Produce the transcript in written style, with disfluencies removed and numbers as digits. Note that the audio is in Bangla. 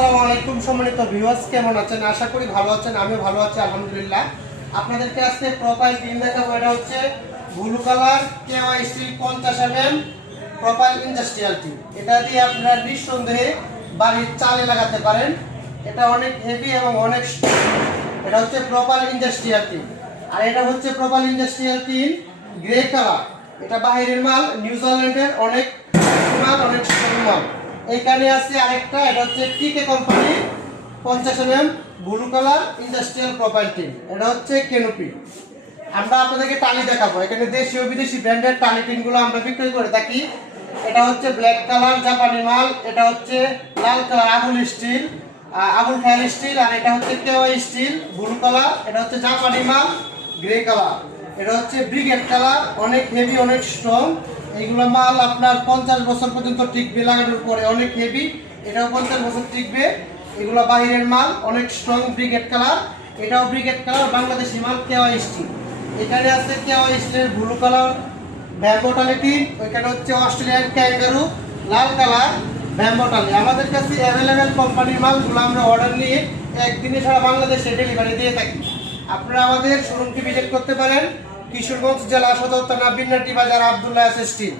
আসসালামু আলাইকুম সম্মানিত ভিউয়ার্স, কেমন আছেন? আশা করি ভালো আছেন। আমিও ভালো আছি আলহামদুলিল্লাহ। আপনাদেরকে আজকে প্রোফাইল টিন দেখাবো। এটা হচ্ছে blue colour KY steel 50 profile industrial টিন। এটা দিয়ে আপনারা নিঃসন্দেহে বাড়ির চালে লাগাতে পারেন। এটা অনেক হেভি এবং অনেক এটা হচ্ছে প্রোফাইল ইন্ডাস্ট্রিয়াল টিন। আর এটা হচ্ছে profile industrial tin grey colour. এটা বাইরের মাল, নিউজিল্যান্ডের অনেক মাল। এইখানে আছে আরেকটা, এটা হচ্ছে টিকে company 50 blue colour industrial profile tin. এটা হচ্ছে কেনোপি। আমরা আপনাদেরকে টালি দেখাবো। এখানে দেশীয় বিদেশি ব্র্যান্ডের টালি টিনগুলো আমরা বিক্রয় করে থাকি। এটা হচ্ছে ব্ল্যাক কালার জাপানি মাল, এটা হচ্ছে লাল colour Abul steel, Abul Khayal steel, আর এটা হচ্ছে কেওয়াই স্টিল ব্লু কালার। এটা হচ্ছে জাপানি মাল গ্রে কালার। এটা হচ্ছে ব্রিগেড কালার, অনেক হেভি অনেক স্ট্রং। এইগুলো মাল আপনার 50 বছর পর্যন্ত টিকবে, লাগানোর পরে অনেক হেভি। এটাও 50 বছর টিকবে। এগুলো বাইরের মাল, অনেক স্ট্রং ব্রিগেড কালার। এটাও ব্রিগেড কালার, বাংলাদেশি মাল কেওয়াই স্টিল। এখানে আছে কেওয়াই স্টিলের ব্লু কালার ব্যাম্বো টালি টিন। ওইখানে হচ্ছে অস্ট্রেলিয়ান ক্যাঙ্গারু লাল কালার ব্যাম্বো টালি। আমাদের কাছে অ্যাভেলেবেল কোম্পানির মালগুলো আমরা অর্ডার নিয়ে একদিনে সারা বাংলাদেশে ডেলিভারি দিয়ে থাকি। আপনারা আমাদের শোরুমটি ভিজিট করতে পারেন। কিশোরগঞ্জ জেলা সদর থানা বিন্নাটি বাজার, আব্দুল্লাহ স্টিল।